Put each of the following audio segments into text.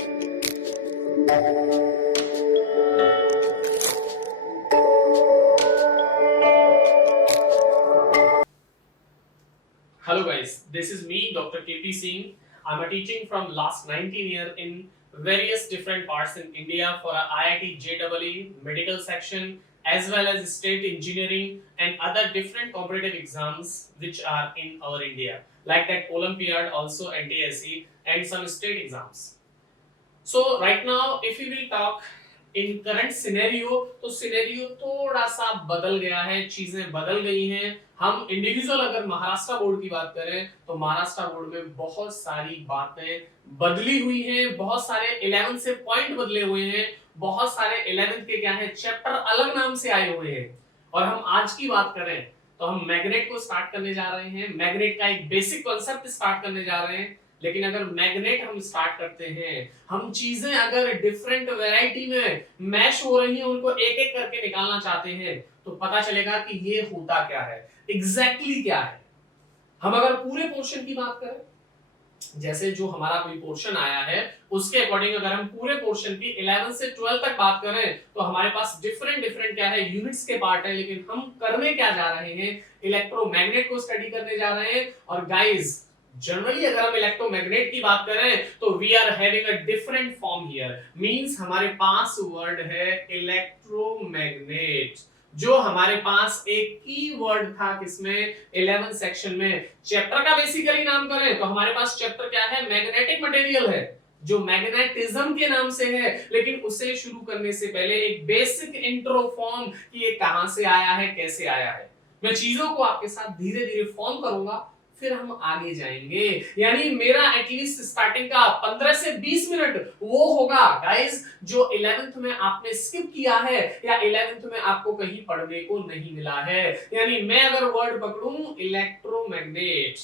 Hello guys, this is me, Dr. KP Singh. I'm a teaching from last 19 years in various different parts in India for a IIT JEE medical section as well as state engineering and other different competitive exams which are in our India, like that Olympiad, also NTSE and some state exams. So right now if we will talk in current scenario, तो scenario थोड़ा सा बदल गया है, चीजें बदल गई हैं। हम इंडिविजुअल अगर महाराष्ट्र बोर्ड की बात करें तो महाराष्ट्र बोर्ड में बहुत सारी बातें बदली हुई हैं, बहुत सारे 11 से पॉइंट बदले हुए हैं, बहुत सारे 11 के क्या है चैप्टर अलग नाम से आए हुए हैं। और हम आज की बात करें तो हम मैग्नेट को स्टार्ट करने जा रहे हैं, मैग्नेट का एक बेसिक कॉन्सेप्ट स्टार्ट करने जा रहे हैं। लेकिन अगर मैग्नेट हम स्टार्ट करते हैं, हम चीजें अगर डिफरेंट वैरायटी में मैश हो रही हैं उनको एक एक करके निकालना चाहते हैं तो पता चलेगा कि ये होता क्या है, एग्जैक्टली क्या है। हम अगर पूरे पोर्शन की बात करें, जैसे जो हमारा कोई पोर्शन आया है उसके अकॉर्डिंग अगर हम पूरे पोर्शन की 11 से 12 तक बात करें तो हमारे पास डिफरेंट क्या है यूनिट्स के पार्ट है। लेकिन हम करने क्या जा रहे हैं, इलेक्ट्रोमैग्नेट को स्टडी करने जा रहे हैं। और गाइस जनरली अगर हम इलेक्ट्रोमैग्नेट की बात करें तो we are having a different form here, means हमारे पास वर्ड है इलेक्ट्रोमैग्नेट, जो हमारे पास एक की वर्ड था किसमें 11 सेक्शन में। चैप्टर का बेसिकली नाम करें तो हमारे पास चैप्टर क्या है, मैग्नेटिक मटेरियल है, जो मैग्नेटिज्म के नाम से है। लेकिन उसे शुरू करने से पहले एक बेसिक इंट्रो फॉर्म कि ये कहां से आया है, कैसे आया है। मैं चीजों को आपके साथ धीरे धीरे फॉर्म करूंगा, फिर हम आगे जाएंगे। यानी मेरा एटलीस्ट स्टार्टिंग का 15 से 20 मिनट वो होगा गाइस जो 11th में आपने स्किप किया है या 11th में आपको कहीं पढ़ने को नहीं मिला है। यानी मैं अगर वर्ड पकड़ूं electromagnet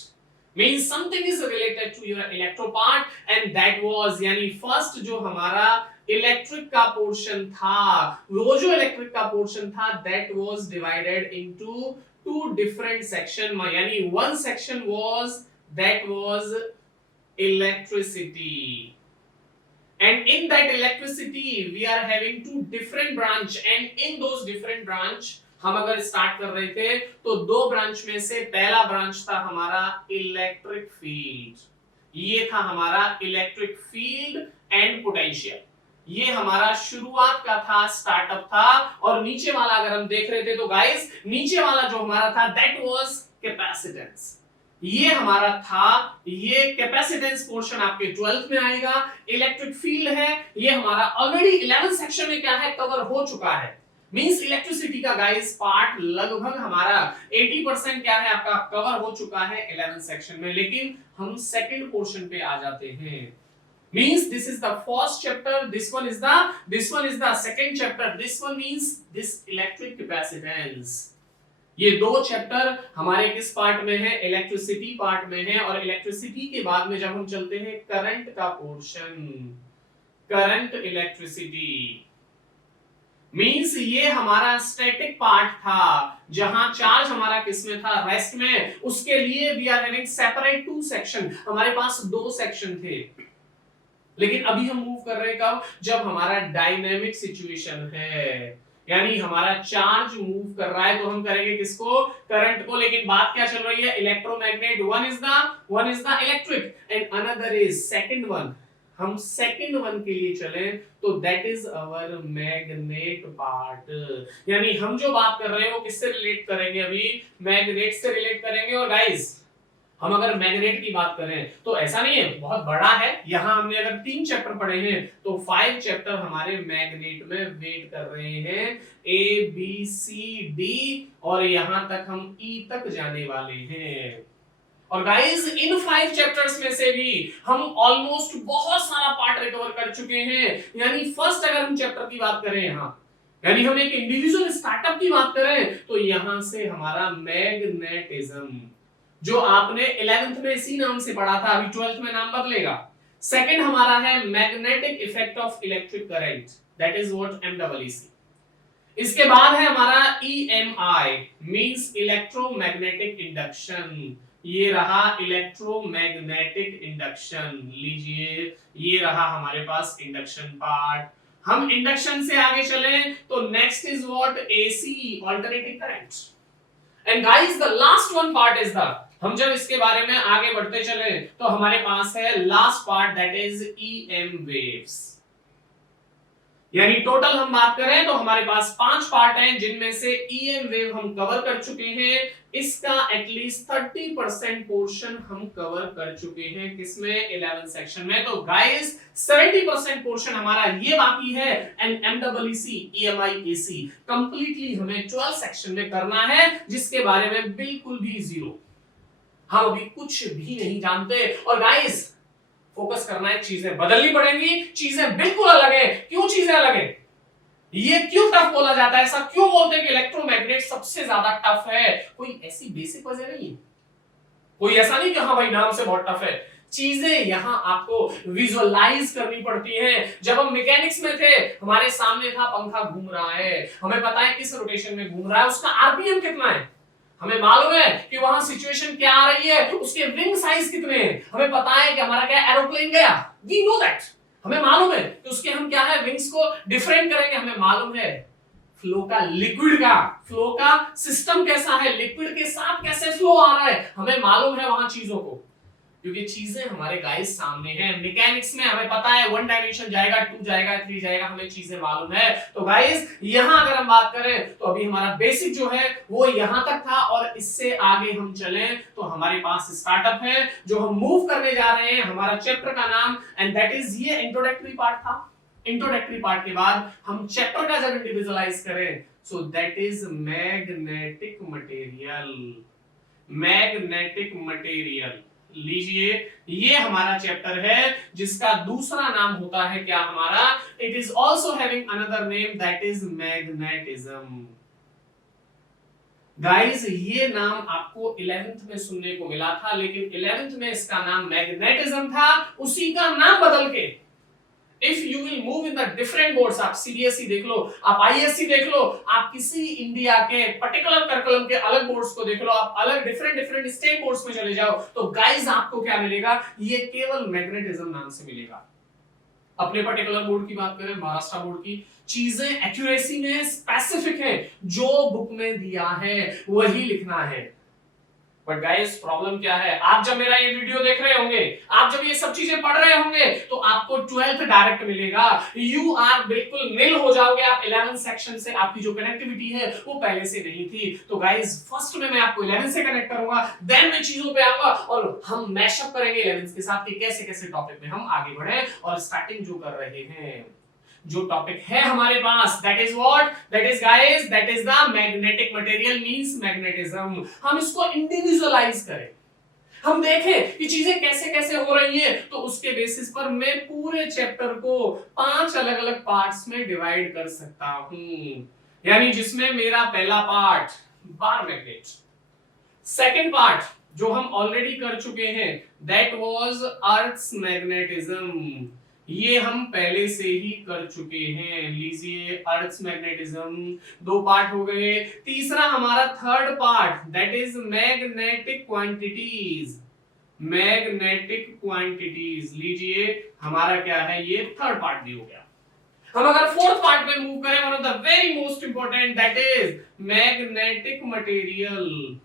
means something is related to your electro part and that was यानी फर्स्ट जो हमारा इलेक्ट्रिक का पोर्शन था, वो जो इलेक्ट्रिक का पोर्शन था that was divided into two different section, यानी one section was that was electricity and in that electricity we are having two different branch and in those different branch हम अगर start कर रहे थे तो दो ब्रांच में से पहला ब्रांच था हमारा इलेक्ट्रिक फील्ड, ये था हमारा इलेक्ट्रिक फील्ड एंड पोटेंशियल, ये हमारा शुरुआत का था, स्टार्टअप था। और नीचे वाला अगर हम देख रहे थे तो गाइस नीचे वाला जो हमारा था दैट वाज कैपेसिटेंस, ये हमारा था, ये कैपेसिटेंस पोर्शन आपके 12th में आएगा। इलेक्ट्रिक फील्ड है, ये हमारा ऑलरेडी 11th सेक्शन में क्या है कवर हो चुका है, मींस इलेक्ट्रिसिटी का गाइस पार्ट लगभग हमारा 80% क्या है आपका कवर हो चुका है 11th सेक्शन में। लेकिन हम सेकंड पोर्शन पे आ जाते हैं, means this is the first chapter, this one is the second chapter, this one means this electric capacitance। ये दो चैप्टर हमारे किस पार्ट में है, इलेक्ट्रिसिटी पार्ट में है। और इलेक्ट्रिसिटी के बाद में जब हम चलते हैं करंट का पोर्शन, करंट इलेक्ट्रिसिटी मींस ये हमारा स्टैटिक पार्ट था, जहां चार्ज हमारा किसमें था, रेस्ट में। उसके लिए we are having separate two section, हमारे पास दो सेक्शन थे। लेकिन अभी हम मूव कर रहे हैं कब, जब हमारा डायनेमिक सिचुएशन है, यानी हमारा चार्ज मूव कर रहा है तो हम करेंगे किसको, करंट को। लेकिन बात क्या चल रही है, electromagnet, one is the electric and another is second one. हम सेकंड वन के लिए चले तो that is our magnet part. यानी हम जो बात कर रहे हैं वो किससे रिलेट करेंगे, अभी मैग्नेट से रिलेट करेंगे। और गाइस हम अगर मैग्नेट की बात करें तो ऐसा नहीं है बहुत बड़ा है, यहां हमने अगर 3 चैप्टर पढ़े हैं तो 5 चैप्टर हमारे मैग्नेट में वेट कर रहे हैं, ए बी सी डी, और यहां तक हम ई तक जाने वाले हैं। और गाइस इन 5 चैप्टर्स में से भी हम ऑलमोस्ट बहुत सारा पार्ट रिकवर कर चुके हैं। यानी फर्स्ट अगर हम चैप्टर की बात करें यहां, यानी हम एक इंडिविजुअल स्टार्टअप की बात करें तो यहां से हमारा मैग्नेटिज्म जो आपने 11th में इसी नाम से पढ़ा था, अभी 12th में नाम बदलेगा। सेकंड हमारा है magnetic effect of electric current, that is what MEC. इसके बाद है हमारा ईएमआई मींस इलेक्ट्रोमैग्नेटिक इंडक्शन, ये रहा इलेक्ट्रोमैग्नेटिक इंडक्शन। लीजिए ये रहा हमारे पास इंडक्शन पार्ट। हम इंडक्शन से आगे चले तो next is what, AC, alternating current. And guys the last one part is the, हम जब इसके बारे में आगे बढ़ते चले तो हमारे पास है last part, that is EM waves. यानी टोटल हम बात करें तो हमारे पास 5 पार्ट हैं, जिनमें से ईएम वेव हम कवर कर चुके हैं। इसका एटलीस्ट 30% पोर्शन हम कवर कर चुके हैं, किसमें, 11 सेक्शन में। तो गाइस 70% पोर्शन हमारा ये बाकी है, एंड एमडब्ल्यूसी ईएमआई कंप्लीटली हमें 12 सेक्शन में करना है, जिसके बारे में बिल्कुल भी जीरो, हम अभी कुछ भी नहीं जानते। और गाइस फोकस करना है, चीजें बदलनी पड़ेंगी, चीजें बिल्कुल अलग है। क्यों चीजें अलग है, ये क्यों टफ बोला जाता है, ऐसा क्यों बोलते हैं कि इलेक्ट्रोमैग्नेट सबसे ज्यादा टफ है? कोई ऐसी बेसिक वजह नहीं है, कोई ऐसा नहीं कि हाँ भाई नाम से बहुत टफ है। चीजें यहां आपको विजुअलाइज करनी पड़ती हैं। जब हम मैकेनिक्स में थे, हमारे सामने था पंखा घूम रहा है, हमें पता है किस रोटेशन में घूम रहा है, उसका आरपीएम कितना है, हमें मालूम है कि वहां सिचुएशन क्या आ रही है, उसके विंग साइज कितने हैं, हमें पता है कि हमारा क्या एरोप्लेन गया, वी नो दैट, हमें मालूम है कि उसके हम क्या है विंग्स को डिफरेंट करेंगे, हमें मालूम है फ्लो का, लिक्विड का फ्लो का सिस्टम कैसा है, लिक्विड के साथ कैसे फ्लो आ रहा है, हमें मालूम है वहां चीजों को, क्योंकि चीजें हमारे गाइस सामने हैं। मैकेनिक्स में हमें पता है 1 डायमेंशन जाएगा, 2 जाएगा, 3 जाएगा, हमें चीजें मालूम है। तो गाइस यहां अगर हम बात करें तो अभी हमारा बेसिक जो है वो यहां तक था, और इससे आगे हम चलें तो हमारे पास स्टार्टअप है जो हम मूव करने जा रहे हैं, हमारा चैप्टर का नाम, एंड दैट इज, ये इंट्रोडक्टरी पार्ट था। इंट्रोडक्टरी पार्ट के बाद हम चैप्टर का जब इंडिविजुअलाइज करें, so that is magnetic material. Magnetic material, लीजिए ये हमारा चैप्टर है, जिसका दूसरा नाम होता है क्या हमारा, it is also having another name, that is magnetism. Guys ये नाम आपको 11th में सुनने को मिला था, लेकिन 11th में इसका नाम मैग्नेटिज्म था, उसी का नाम बदल के if you will move in the different boards, आप सीबीएसई देख लो, आप आईएससी देख लो, आप किसी इंडिया के पर्टिकुलर करिकुलम के अलग बोर्ड्स को देख लो, आप अलग डिफरेंट स्टेट बोर्ड्स में चले जाओ, तो गाइस आपको क्या मिलेगा, ये केवल मैग्नेटिज्म नाम से मिलेगा। अपने पर्टिकुलर बोर्ड की बात करें, महाराष्ट्र बोर्ड की, चीजें एक्यूरेसी में स्पेसिफिक है, जो बुक में दिया है वही लिखना है। बट गाइस प्रॉब्लम क्या है, आप जब मेरा ये वीडियो देख रहे होंगे, आप जब ये सब चीजें पढ़ रहे होंगे, तो आपको 12th डायरेक्ट मिलेगा, यू आर बिल्कुल निल हो जाओगे, आप 11 सेक्शन से आपकी जो कनेक्टिविटी है वो पहले से नहीं थी। तो गाइस फर्स्ट में मैं आपको 11 से कनेक्ट करूंगा, देन मैं चीजों पे आऊंगा और हम मैशअप करेंगे 11 के साथ कि कैसे कैसे टॉपिक में हम आगे बढ़े। और स्टार्टिंग जो कर रहे हैं, जो टॉपिक है हमारे पास, that is what, that is guys, that is the magnetic material means magnetism. हम इसको इंडिविजुअलाइज करें, हम देखें कि चीजें कैसे कैसे हो रही हैं, तो उसके बेसिस पर मैं पूरे चैप्टर को 5 अलग अलग पार्ट्स में डिवाइड कर सकता हूं। यानी जिसमें मेरा पहला part bar magnet, second part जो हम ऑलरेडी कर चुके हैं, दैट वाज अर्थ्स मैग्नेटिज्म, ये हम पहले से ही कर चुके हैं। लीजिए अर्थ्स मैग्नेटिज्म 2 पार्ट हो गए। तीसरा हमारा third part, that is magnetic quantities. Magnetic quantities, लीजिए हमारा क्या है, ये थर्ड पार्ट भी हो गया। हम अगर फोर्थ पार्ट में मूव करें, one of the very most important, that is magnetic material.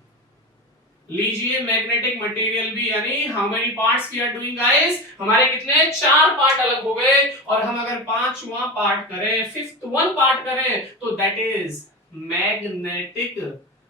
लीजिए मैग्नेटिक मटेरियल भी, यानी how many parts we are doing guys, हमारे कितने 4 पार्ट अलग हो गए। और हम अगर 5वां पार्ट करें, 5th वन पार्ट करें, तो that is magnetic,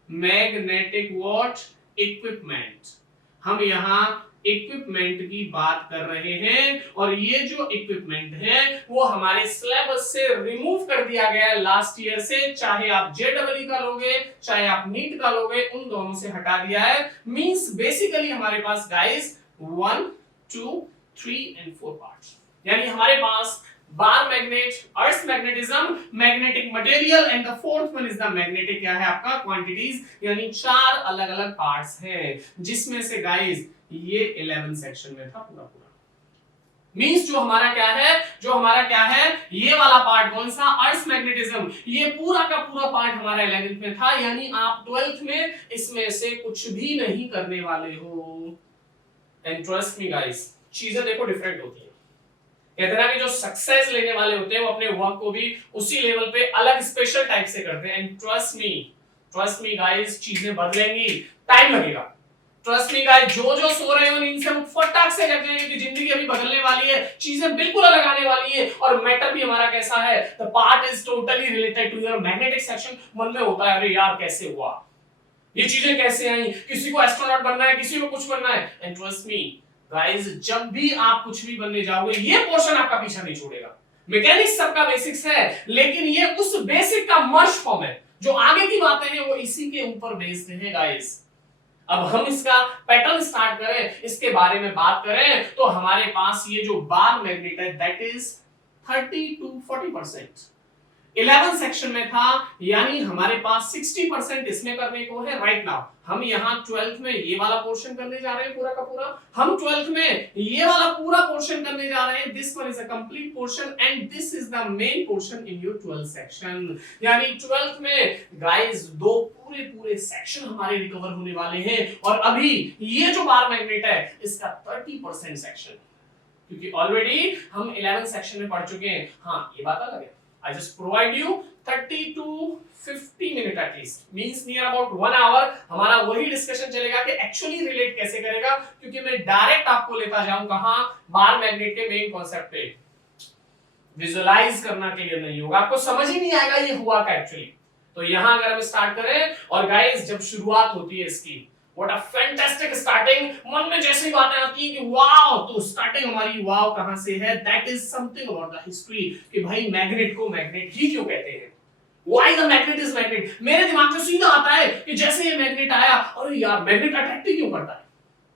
magnetic what, equipment. हम यहां इक्विपमेंट की बात कर रहे हैं, और ये जो इक्विपमेंट है वो हमारे सिलेबस से रिमूव कर दिया गया है लास्ट ईयर से, चाहे आप जेडब्ल्यू का लोगे चाहे आप नीट का लोगे, उन दोनों से हटा दिया है। मींस बेसिकली हमारे पास गाइस 1 2 3 एंड 4 पार्ट्स, यानी हमारे पास bar magnet, earth magnetism, magnetic material, and the fourth one is the magnetic क्या है आपका, क्वांटिटीज, यानी 4 अलग अलग पार्ट्स हैं, जिसमें से गाइस ये 11 सेक्शन में था पूरा पूरा। मींस जो हमारा क्या है ये वाला पार्ट कौन सा, अर्थ मैग्नेटिज्म, ये पूरा का पूरा पार्ट हमारा 11th में था, यानी आप 12th में इसमें से कुछ भी नहीं करने वाले हो। एंड ट्रस्ट मी गाइस, चीजें देखो डिफरेंट होती है। कहते हैं कि जो सक्सेस लेने वाले होते हैं वो अपने वर्क को भी उसी लेवल पे अलग स्पेशल टाइप से करते हैं। एंड ट्रस्ट मी गाइस, चीजें बदलेंगी, टाइम लगेगा। ट्रस्ट मी गाइस, जो सो रहे हो नींद से वो फटाक से जग जाएंगे कि जिंदगी अभी बदलने वाली है, चीजें बिल्कुल अलग आने वाली है। और मैटर भी हमारा कैसा है, the part is totally related to your magnetic section. मन में होता है अरे यार कैसे हुआ, ये चीजें कैसे आई, किसी को एस्ट्रोनॉट बनना है, किसी को कुछ बनना है। एंड ट्रस्ट मी गाइस, जब भी आप कुछ भी बनने जाओगे ये पोर्शन आपका पीछा नहीं छोड़ेगा। मैकेनिक्स सबका बेसिक्स है, लेकिन ये उस बेसिक का मर्ज फॉर्म है। जो आगे की बातें हैं वो इसी के ऊपर बेस्ड है गाइस। अब हम इसका पैटर्न स्टार्ट करें, इसके बारे में बात करें, तो हमारे पास ये जो बार मैग्नेट है दैट इज 30 to 40%। 11 सेक्शन में था, यानी हमारे पास 60% इसमें करने को है राइट नाउ। हम यहाँ 12th में ये वाला पोर्शन करने जा रहे हैं पूरा का पूरा, हम 12th में ये वाला पूरा पोर्शन करने जा रहे हैं। This one is a complete portion and this is the main portion in your 12th section. यानी 12th में गाइस दो पूरे पूरे सेक्शन हमारे रिकवर होने वाले हैं। और अभी ये जो बार मैग्नेट है इसका 30% सेक्शन, क्योंकि ऑलरेडी हम 11 सेक्शन में पढ़ चुके हैं। हाँ ये बात अलग है, I just provide you 30 to 50 minute at least, means near about 1 hour हमारा वही डिस्कशन चलेगा कि एक्चुअली रिलेट कैसे करेगा, क्योंकि मैं डायरेक्ट आपको लेता जाऊं कहां, बार मैग्नेट के मेन कॉन्सेप्ट पे। विजुअलाइज करना क्लियर नहीं होगा, आपको समझ ही नहीं आएगा ये हुआ क्या एक्चुअली। तो यहां अगर हम स्टार्ट करें, और गाइस जब शुरुआत होती है इसकी, व्हाट अ फैंटास्टिक स्टार्टिंग, मन में जैसे ही बातें आती हैं कि वाओ, तो स्टार्टिंग हमारी वाओ कहां से है, that is something about the history, कि भाई मैग्नेट को मैग्नेट ही क्यों कहते हैं, why the magnet is magnet. मेरे दिमाग में सीधा आता है कि जैसे ये मैग्नेट आया, अरे यार मैग्नेट अट्रैक्ट क्यों करता है,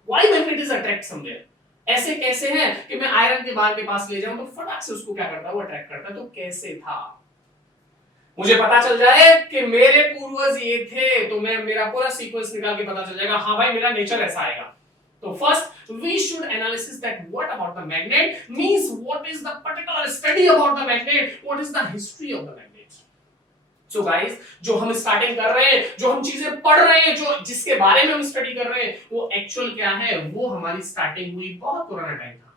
why magnet is attract somewhere. ऐसे कैसे है कि मैं आयरन के बार के पास ले जाऊं तो फटाक से उसको क्या करता है, वो अट्रैक्ट करता है। तो कैसे था, मुझे पता चल जाए कि मेरे पूर्वज ये थे, तो मैं मेरा पूरा सीक्वेंस निकाल के पता चल जाएगा, हाँ भाई मेरा नेचर ऐसा आएगा। तो first we should analysis that what about the magnet, means what is the particular study about the magnet, what is the history of the magnet. So guys, जो हम स्टार्टिंग कर रहे हैं, जो हम चीजें पढ़ रहे हैं, जो जिसके बारे में हम स्टडी कर रहे हैं, वो एक्चुअल क्या है, वो हमारी स्टार्टिंग हुई बहुत पुराना टाइम था।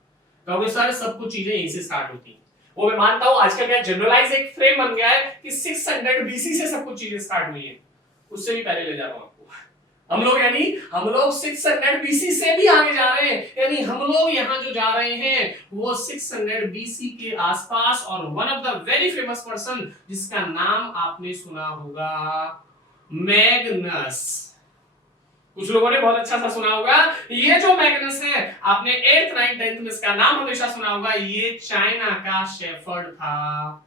क्योंकि सारे सब कुछ चीजें यहीं से स्टार्ट होती हैं। वो मैं मानता हूं आजकल क्या जनरलाइज एक फ्रेम बन गया है कि 600 बीसी से सब कुछ चीजें स्टार्ट हुई है, उससे भी पहले ले जा रहा हूं आपको। हम लोग 600 बीसी से भी आगे जा रहे हैं, यानी हम लोग यहां जो जा रहे हैं वो 600 बीसी के आसपास। और one of the very famous person जिसका नाम आपने सुना होगा, मैग्नस। कुछ लोगों ने बहुत अच्छा सा सुना होगा। ये जो मैग्नस है, आपने 8th 9th 10th में इसका नाम हमेशा सुना होगा। ये चाइना का शेफर्ड था।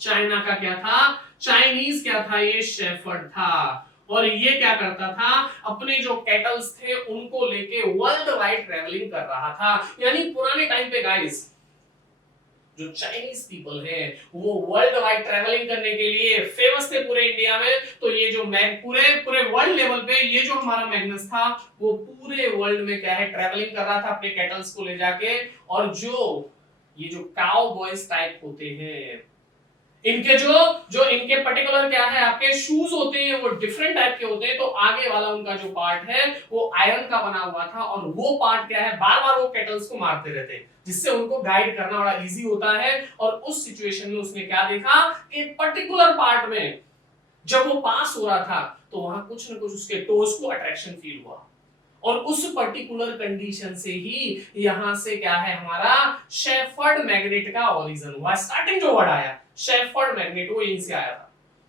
चाइना का क्या था, चाइनीज क्या था, ये शेफर्ड था। और ये क्या करता था, अपने जो कैटल्स थे उनको लेके वर्ल्ड वाइड ट्रैवलिंग कर रहा था। यानी पुराने टाइम पे गाइस जो चाइनीज पीपल है वो वर्ल्ड वाइड ट्रैवलिंग करने के लिए फेमस थे पूरे इंडिया में। तो ये जो पूरे वर्ल्ड लेवल पे ये जो हमारा मैग्नस था वो पूरे वर्ल्ड में क्या है, ट्रैवलिंग कर रहा था अपने कैटल्स को ले जाके। और ये जो काउ बॉयज टाइप होते हैं, इनके जो इनके पर्टिकुलर क्या है, आपके शूज होते हैं वो डिफरेंट टाइप के होते हैं। तो आगे वाला उनका जो पार्ट है वो आयरन का बना हुआ था, और वो पार्ट क्या है, बार बार वो कैटल्स को मारते रहते हैं, जिससे उनको गाइड करना बड़ा इजी होता है। और उस सिचुएशन में उसने क्या देखा, एक पर्टिकुलर पार्ट में जब वो पास हो रहा था तो वहां कुछ न कुछ उसके टोज को अट्रैक्शन फील हुआ, और उस पर्टिकुलर कंडीशन से ही यहां से क्या है, हमारा शेफर्ड मैग्नेट का ओरिजिन हुआ। स्टार्टिंग जो वर्ड आया शेफर्ड मैग्नेट, वो यहीं से आया था।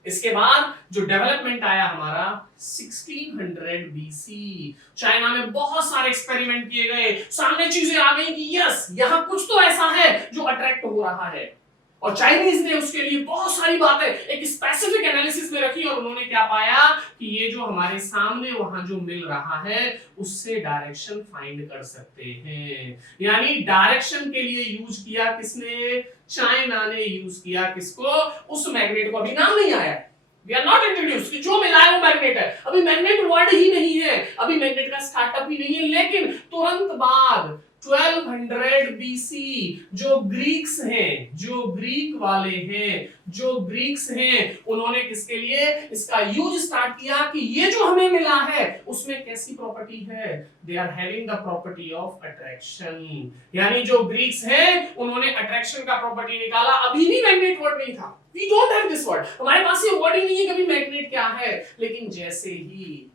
इसके बाद जो डेवलपमेंट आया हमारा 1600 बीसी, चाइना में बहुत सारे एक्सपेरिमेंट किए गए, सामने चीजें आ गई कि यस यहां कुछ तो ऐसा है जो अट्रैक्ट हो रहा है। और चाइनीज ने उसके लिए बहुत सारी बातें एक स्पेसिफिक एनालिसिस में रखी, और उन्होंने क्या पाया कि ये जो हमारे सामने वहां जो मिल रहा है उससे डायरेक्शन फाइंड कर सकते हैं। यानी डायरेक्शन के लिए यूज किया किसने, चाइना ने यूज किया किसको, उस मैग्नेट को। अभी नाम नहीं आया, वी आर नॉट इंट्रोड्यूस कि जो मिला है वो मैग्नेट है, अभी मैग्नेट वर्ड ही नहीं है, अभी मैग्नेट का स्टार्टअप ही नहीं है। लेकिन तुरंत बाद 1200 बीसी जो ग्रीक्स हैं, जो ग्रीक वाले हैं, जो ग्रीक्स हैं, उन्होंने किसके लिए इसका यूज स्टार्ट किया कि ये जो हमें मिला है उसमें कैसी प्रॉपर्टी है, they are having the property of attraction. यानी जो ग्रीक्स हैं उन्होंने अट्रैक्शन का प्रॉपर्टी निकाला। अभी भी मैग्नेट वर्ड नहीं था, we don't have this word, हमारे पास ये वर्ड ही नहीं है कभी मैग्नेट क्या है। लेकिन जैसे ही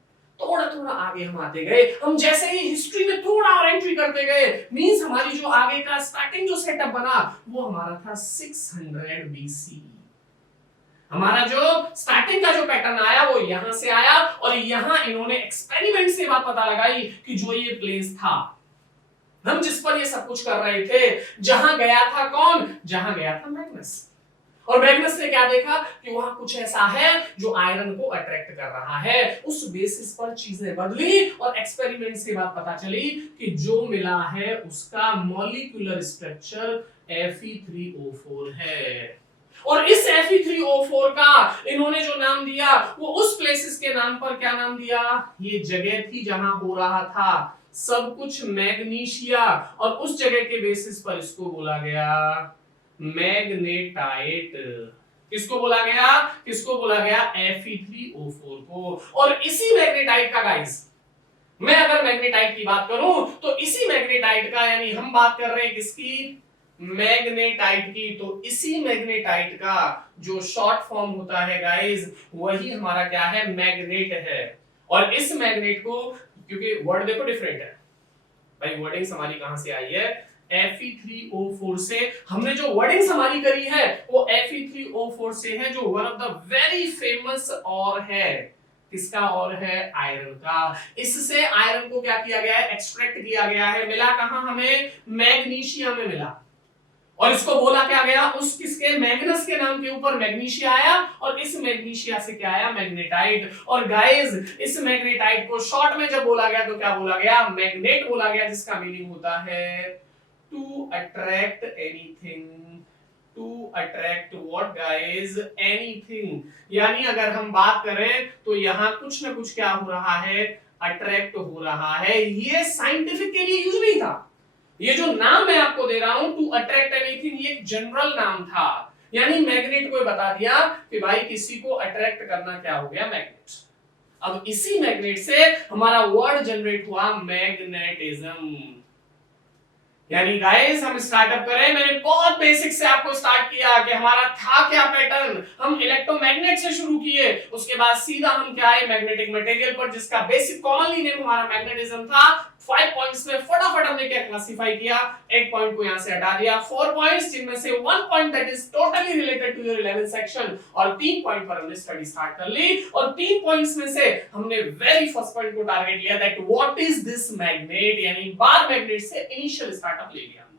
थोड़ा थोड़ा आगे हम आते गए, हम जैसे ही हिस्ट्री में थोड़ा और एंट्री करते गए, मींस हमारी जो आगे का स्टार्टिंग जो सेटअप बना वो हमारा था 600 बीसी। हमारा जो स्टार्टिंग का जो पैटर्न आया वो यहां से आया और यहां इन्होंने एक्सपेरिमेंट से बात पता लगाई कि जो ये प्लेस था, हम जिस पर ये सब कुछ कर रहे थे, जहां गया था कौन, जहां गया था मैग्नस। और मैग्नस ने क्या देखा कि वहां कुछ ऐसा है जो आयरन को अट्रैक्ट कर रहा है। उस बेसिस पर चीजें बदली और एक्सपेरिमेंट से बात पता चली कि जो मिला है उसका मॉलिक्यूलर स्ट्रक्चर Fe3O4 है। और इस Fe3O4 का इन्होंने जो नाम दिया वो उस प्लेसेस के नाम पर क्या नाम दिया, ये जगह थी जहां हो रहा था सब कुछ मैग्नीशिया, और उस जगह के बेसिस पर इसको बोला गया मैग्नेटाइट। किसको बोला गया, किसको बोला गया, Fe3O4 को। और इसी मैग्नेटाइट का गाइस, मैं अगर मैग्नेटाइट की बात करूं तो इसी मैग्नेटाइट का, यानी हम बात कर रहे हैं किसकी, मैग्नेटाइट की, तो इसी मैग्नेटाइट का जो शॉर्ट फॉर्म होता है गाइस वही हमारा क्या है, मैग्नेट है। और इस मैग्नेट को, क्योंकि वर्ड देखो डिफरेंट है भाई, वर्डिंग हमारी कहां से आई है, Fe3O4 से। हमने जो वर्डिंग हमारी करी है वो Fe3O4 से है, जो one of the very famous और है, किसका और है, आयरन का। इससे आयरन को क्या किया गया है, एक्सट्रैक्ट किया गया है। मिला कहां हमें, मैग्नीशिया में मिला। और इसको बोला क्या गया, उस किसके, मैग्नस के नाम के ऊपर मैग्नीशिया आया, और इस मैग्नीशिया से क्या आया, मैग्नेटाइट। और गाइस इस मैग्नेटाइट को शॉर्ट में जब बोला गया तो क्या बोला गया, मैग्नेट बोला गया, जिसका मीनिंग होता है to attract anything, to attract what guys, anything. यानी अगर हम बात करें तो यहां कुछ ना कुछ क्या हो रहा है, अट्रैक्ट हो रहा है। ये साइंटिफिक के लिए यूज नहीं था, ये जो नाम मैं आपको दे रहा हूं टू अट्रैक्ट एनीथिंग, ये एक जनरल नाम था। यानी मैग्नेट को बता दिया कि भाई किसी को अट्रैक्ट करना क्या हो गया, मैग्नेट। अब इसी मैग्नेट से हमारा वर्ड जनरेट हुआ मैग्नेटिज्म। यानी गाइस हम स्टार्टअप करें, मैंने बहुत बेसिक से आपको स्टार्ट किया कि हमारा था क्या पैटर्न, हम इलेक्ट्रोमैग्नेट से शुरू किए, उसके बाद सीधा हम क्या आए, मैग्नेटिक मटेरियल पर, जिसका बेसिक कॉमनली नेम हमारा मैग्नेटिज्म था। 5 पॉइंट्स में फटाफट हमने क्या क्लासिफाई किया, एक पॉइंट को यहां से हटा दिया, 4 पॉइंट्स, जिनमें से 1 point that is totally related to your 11th section, और 3 पॉइंट पर हमने स्टडी स्टार्ट कर ली। और 3 पॉइंट्स में से हमने वेरी फर्स्ट पॉइंट को टारगेट लिया, that what is this magnet, यानी बार मैग्नेट से इनिशियल स्टार्टअप ले लिया हमने।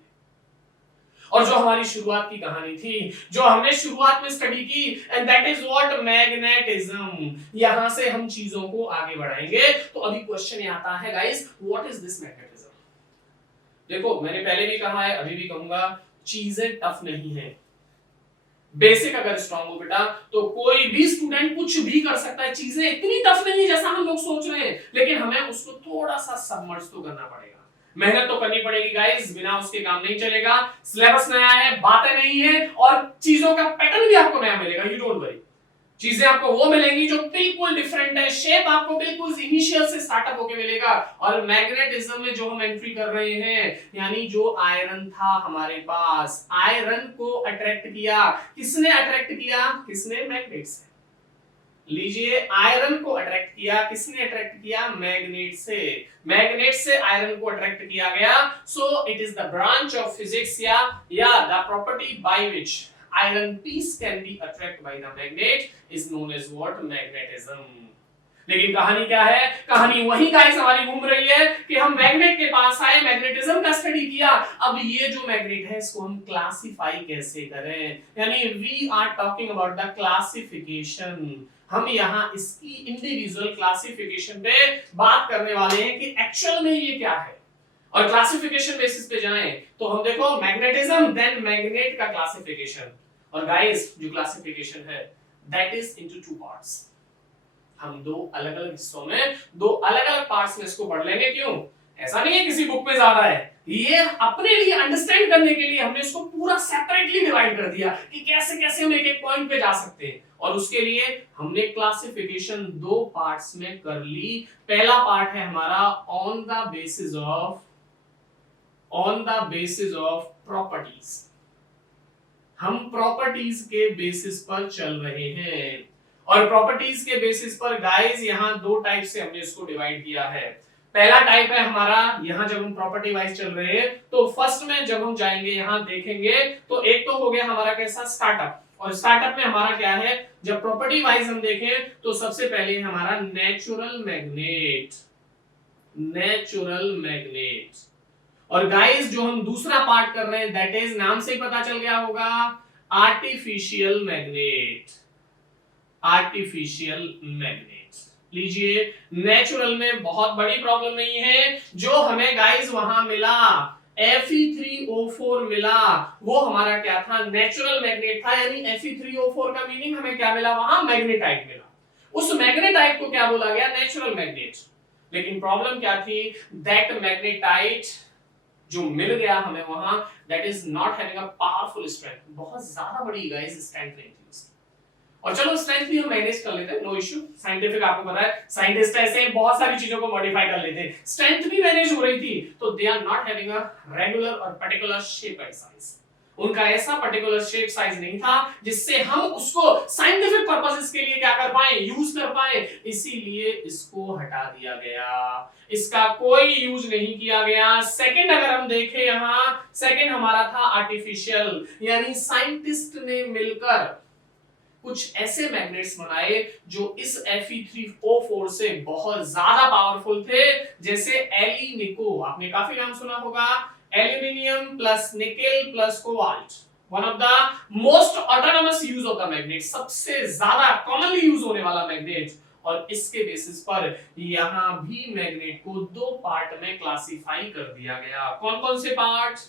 और जो हमारी शुरुआत की कहानी थी, जो हमने शुरुआत में स्टडी की, and that is what, magnetism. यहां से हम चीजों को आगे बढ़ाएंगे। तो अभी क्वेश्चन ये आता है guys, what is this magnetism. देखो मैंने पहले भी कहा है, अभी भी कहूंगा, चीजें टफ नहीं है। बेसिक अगर स्ट्रांग हो बेटा तो कोई भी स्टूडेंट कुछ भी कर सकता है। चीजें इतनी टफ नहीं है जैसा हम लोग सोच रहे हैं, लेकिन हमें उसको थोड़ा सा सबमर्ज तो करना पड़ेगा, मेहनत तो करनी पड़ेगी गाइस, बिना उसके काम नहीं चलेगा। सिलेबस नया है, बातें नहीं है, और चीजों का पैटर्न भी आपको नया मिलेगा, यू डोंट वरी। चीजें आपको वो मिलेंगी जो बिल्कुल डिफरेंट है, शेप आपको बिल्कुल इनिशियल से स्टार्टअप होके मिलेगा। और मैग्नेटिज्म में जो हम एंट्री कर रहे हैं, यानी जो आयरन था हमारे पास, आयरन को अट्रैक्ट किया, किसने अट्रैक्ट किया, किसने, मैग्नेट से। लीजिए आयरन को अट्रैक्ट किया, किसने अट्रैक्ट किया, मैग्नेट से। मैग्नेट से आयरन को अट्रैक्ट किया गया। So it is the branch of physics या the property by which iron piece can be attracted by the magnet is known as what, magnetism। लेकिन कहानी क्या है, कहानी वही गाइस हमारी घूम रही है कि हम मैग्नेट के पास आए, मैग्नेटिज्म का स्टडी किया। अब ये जो मैग्नेट है इसको हम क्लासिफाई कैसे करें, यानी we are talking about the classification. हम यहाँ इसकी इंडिविजुअल क्लासिफिकेशन पे बात करने वाले हैं कि एक्चुअल में ये क्या है। और क्लासिफिकेशन बेसिस पे जाएं तो हम देखो मैग्नेटिज्म, देन मैग्नेट का क्लासिफिकेशन। और गाइस जो क्लासिफिकेशन है दैट इज इनटू 2 पार्ट्स। हम 2 अलग-अलग हिस्सों में, 2 अलग-अलग पार्ट्स में इसको पढ़ लेंगे। क्यों, ऐसा नहीं है किसी बुक में ज्यादा है, ये अपने लिए अंडरस्टैंड करने के लिए हमने इसको पूरा सेपरेटली डिवाइड कर दिया कि कैसे कैसे हम एक एक पॉइंट पे जा सकते हैं। और उसके लिए हमने क्लासिफिकेशन दो पार्ट्स में कर ली। पहला पार्ट है हमारा on the basis of properties. हम प्रॉपर्टीज के बेसिस पर चल रहे हैं, और प्रॉपर्टीज के बेसिस पर गाइस यहां दो टाइप से हमने इसको डिवाइड किया है। पहला टाइप है हमारा, यहां जब हम प्रॉपर्टी वाइज चल रहे हैं तो फर्स्ट में जब हम जाएंगे यहां देखेंगे तो एक तो हो गया हमारा कैसा स्टार्टअप, और स्टार्टअप में हमारा क्या है, जब प्रॉपर्टी वाइज हम देखें तो सबसे पहले हमारा नेचुरल मैग्नेट। और गाइस जो हम दूसरा पार्ट कर रहे हैं दैट इज, नाम से ही पता चल गया होगा, आर्टिफिशियल मैग्नेट। लीजिए, नेचुरल में बहुत बड़ी प्रॉब्लम नहीं है, जो हमें गाइस वहां मिला Fe3O4 मिला, वो हमारा क्या था, नेचुरल मैग्नेट था। यानी Fe3O4 का मीनिंग हमें क्या मिला, वहां मैग्नेटाइट मिला। उस मैग्नेटाइट को क्या बोला गया, नेचुरल मैग्नेट। लेकिन प्रॉब्लम क्या थी, दैट मैग्नेटाइट जो मिल गया हमें वहां, that is not having a powerful strength, बहुत ज्यादा बड़ी गाइस स्ट्रेंथ नहीं थी उसकी। और चलो स्ट्रेंथ भी हम मैनेज कर लेते हैं, नो इश्यू। साइंटिफिक आपको पता है, साइंटिस्ट ऐसे बहुत सारी चीजों को मॉडिफाई कर लेते हैं। स्ट्रेंथ भी मैनेज हो रही थी, तो they are not having a regular और पर्टिकुलर शेप एंड साइज। उनका ऐसा पर्टिकुलर शेप साइज नहीं था जिससे हम उसको साइंटिफिक पर्पसेस के लिए क्या कर पाए, यूज कर पाए। इसीलिए इसको हटा दिया गया, इसका कोई यूज नहीं किया गया। सेकंड अगर हम देखें यहां, सेकंड हमारा था आर्टिफिशियल, यानी साइंटिस्ट ने मिलकर कुछ ऐसे मैग्नेट्स बनाए जो इस Fe3O4 से बहुत ज्यादा पावरफुल थे, जैसे एलिनिको, आपने काफी नाम सुना होगा, aluminium plus nickel plus cobalt, one of the most autonomous use of the magnet, सबसे ज्यादा कॉमनली यूज होने वाला मैग्नेट। और इसके बेसिस पर यहां भी मैग्नेट को दो पार्ट में क्लासिफाई कर दिया गया। कौन कौन से पार्ट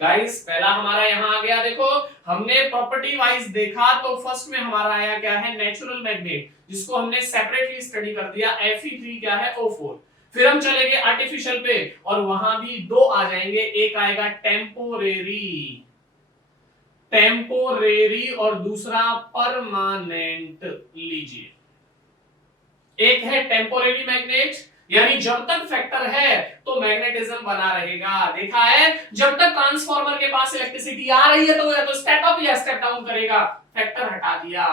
गाइस, पहला हमारा यहां आ गया, देखो हमने प्रॉपर्टी वाइज देखा तो फर्स्ट में हमारा आया क्या है, नेचुरल मैग्नेट, जिसको हमने सेपरेटली स्टडी कर दिया, Fe3 क्या है, O4। फिर हम चलेंगे आर्टिफिशियल पे, और वहां भी दो आ जाएंगे, एक आएगा टेम्पोरेरी और दूसरा परमानेंट। लीजिए, एक है टेम्पोरेरी मैग्नेट, यानी जब तक फैक्टर है तो मैग्नेटिज्म बना रहेगा। देखा है, जब तक ट्रांसफार्मर के पास इलेक्ट्रिसिटी आ रही है तो या तो स्टेप अप या स्टेप डाउन करेगा, फैक्टर हटा दिया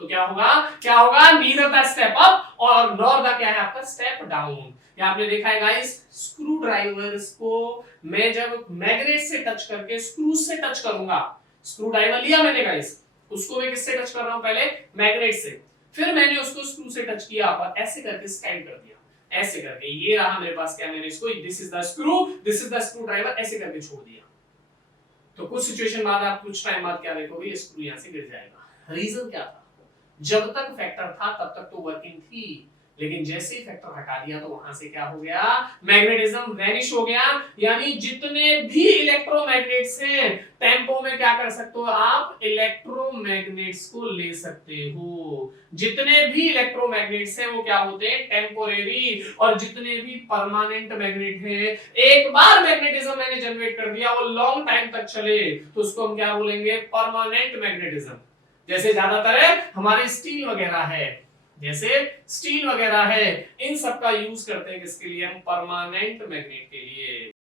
तो क्या होगा, नीदर द स्टेप अप और नॉर द क्या है आपका स्टेप डाउन। ये आपने देखा है गाइस, स्क्रू ड्राइवर्स को मैं जब मैग्नेट से टच करके स्क्रू से टच करूंगा, स्क्रू ड्राइवर लिया मैंने गाइस, उसको मैं किससे टच कर रहा हूं, पहले मैग्नेट से, फिर मैंने उसको स्क्रू से टच किया और ऐसे करके स्कैन कर दिया, ऐसे करके ये रहा मेरे पास, क्या मैंने इसको, this is the screw driver, ऐसे करके छोड़ दिया। तो कुछ सिचुएशन बाद आप कुछ टाइम बाद क्या देखोगे, स्क्रू यहां से गिर जाएगा। रीजन क्या था, जब तक फैक्टर था तब तक तो वर्किंग थी, लेकिन जैसे ही फैक्टर हटा दिया तो वहां से क्या हो गया, मैग्नेटिज्म वैनिश हो गया। यानी जितने भी इलेक्ट्रोमैग्नेट्स हैं, टेम्पो में क्या कर सकते हो आप, इलेक्ट्रोमैग्नेट्स को ले सकते हो। जितने भी इलेक्ट्रोमैग्नेट्स हैं वो क्या होते हैं, टेम्पोरेरी, और जितने भी परमानेंट मैग्नेट हैं, एक बार मैग्नेटिज्म मैंने जनरेट कर दिया, वो लॉन्ग टाइम तक चले तो उसको हम क्या बोलेंगे, परमानेंट मैग्नेटिज्म। जैसे ज्यादातर है हमारे स्टील वगैरह है, इन सब का यूज करते हैं किसके लिए, हम परमानेंट मैग्नेट के लिए।